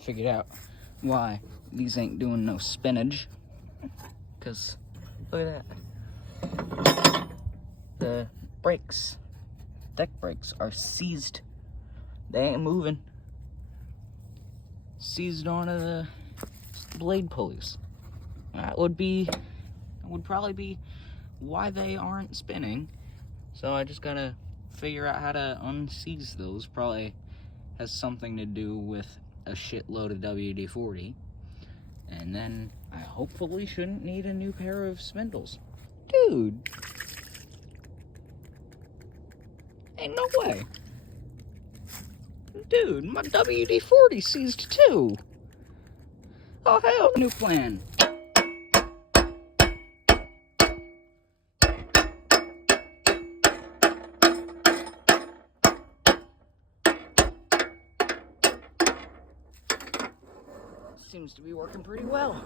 figured out why these ain't doing no spinach. Because, look at that. The brakes, deck brakes, are seized. They ain't moving. Seized onto the blade pulleys. That would probably be why they aren't spinning. So I just gotta figure out how to unseize those. Probably has something to do with a shitload of WD-40. And then I hopefully shouldn't need a new pair of spindles. Dude. Ain't no way. Dude, my WD-40 seized too. Oh hell, new plan. Seems to be working pretty well.